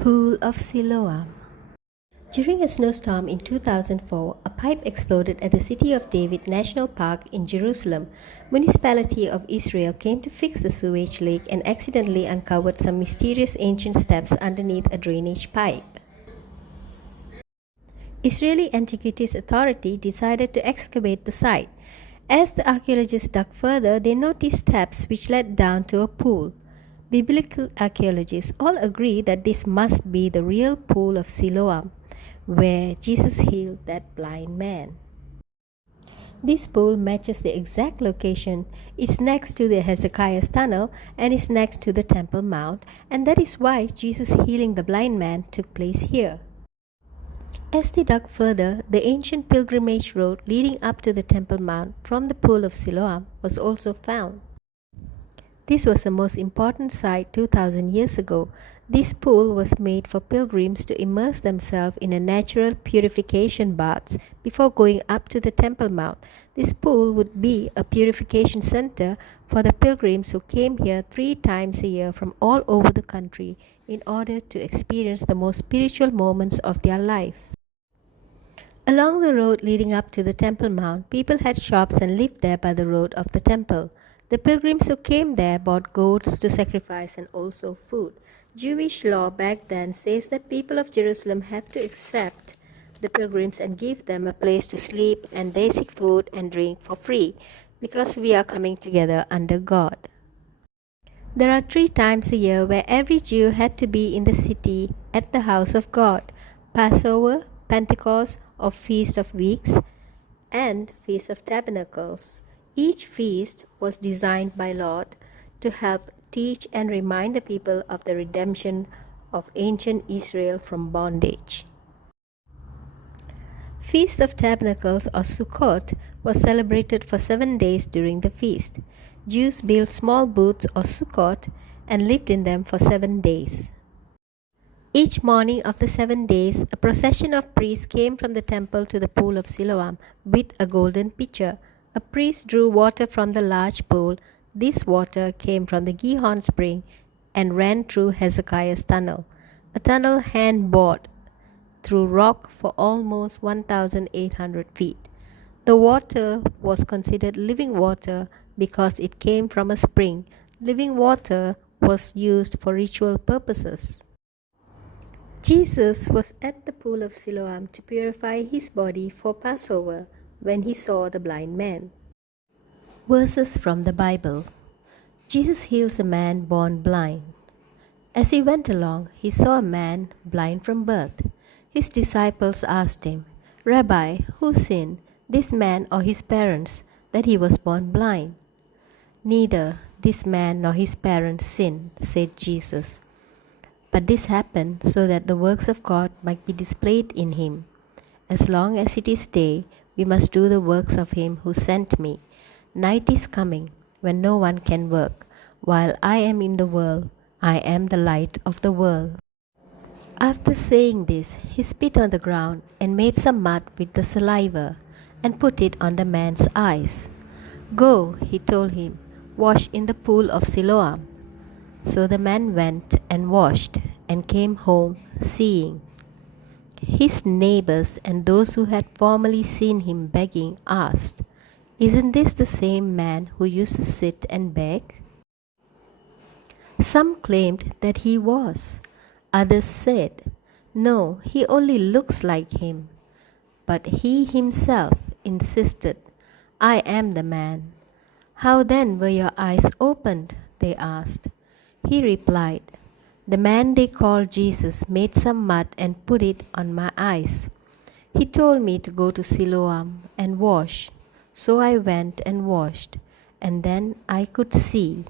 Pool of Siloam. During a snowstorm in 2004, a pipe exploded at the City of David National Park in Jerusalem. Municipality of Israel came to fix the sewage leak and accidentally uncovered some mysterious ancient steps underneath a drainage pipe. Israeli Antiquities Authority decided to excavate the site. As the archaeologists dug further, they noticed steps which led down to a pool. Biblical archaeologists all agree that this must be the real pool of Siloam, where Jesus healed that blind man. This pool matches the exact location. It's next to the Hezekiah's tunnel and is next to the Temple Mount, and that is why Jesus healing the blind man took place here. As they dug further, the ancient pilgrimage road leading up to the Temple Mount from the Pool of Siloam was also found. This was the most important site 2000 years ago. This pool was made for pilgrims to immerse themselves in a natural purification baths before going up to the Temple Mount. This pool would be a purification center for the pilgrims who came here 3 times a year from all over the country in order to experience the most spiritual moments of their lives. Along the road leading up to the Temple Mount, people had shops and lived there by the road of the temple. The pilgrims who came there bought goats to sacrifice and also food. Jewish law back then says that people of Jerusalem have to accept the pilgrims and give them a place to sleep and basic food and drink for free because we are coming together under God. There are 3 times a year where every Jew had to be in the city at the house of God: Passover, Pentecost or Feast of Weeks, and Feast of Tabernacles. Each feast was designed by Lord to help teach and remind the people of the redemption of ancient Israel from bondage. Feast of Tabernacles or Sukkot was celebrated for 7 days during the feast. Jews built small booths or Sukkot and lived in them for 7 days. Each morning of the 7 days, a procession of priests came from the temple to the pool of Siloam with a golden pitcher. A priest drew water from the large pool. This water came from the Gihon spring and ran through Hezekiah's tunnel, a tunnel hand-bored through rock for almost 1,800 feet. The water was considered living water because it came from a spring. Living water was used for ritual purposes. Jesus was at the pool of Siloam to purify his body for Passover when he saw the blind man. Verses from the Bible. Jesus heals a man born blind. As he went along, he saw a man blind from birth. His disciples asked him, "Rabbi, who sinned, this man or his parents, that he was born blind?" "Neither this man nor his parents sinned," said Jesus. "But this happened so that the works of God might be displayed in him. As long as it is day, we must do the works of him who sent me. Night is coming, when no one can work. While I am in the world, I am the light of the world." After saying this, he spit on the ground and made some mud with the saliva and put it on the man's eyes. "Go," he told him, "wash in the pool of Siloam." So the man went and washed and came home seeing. His neighbors and those who had formerly seen him begging asked, "Isn't this the same man who used to sit and beg?" Some claimed that he was. Others said, "No, he only looks like him." But he himself insisted, "I am the man." "How then were your eyes opened?" they asked. He replied, "The man they called Jesus made some mud and put it on my eyes. He told me to go to Siloam and wash. So I went and washed, and then I could see."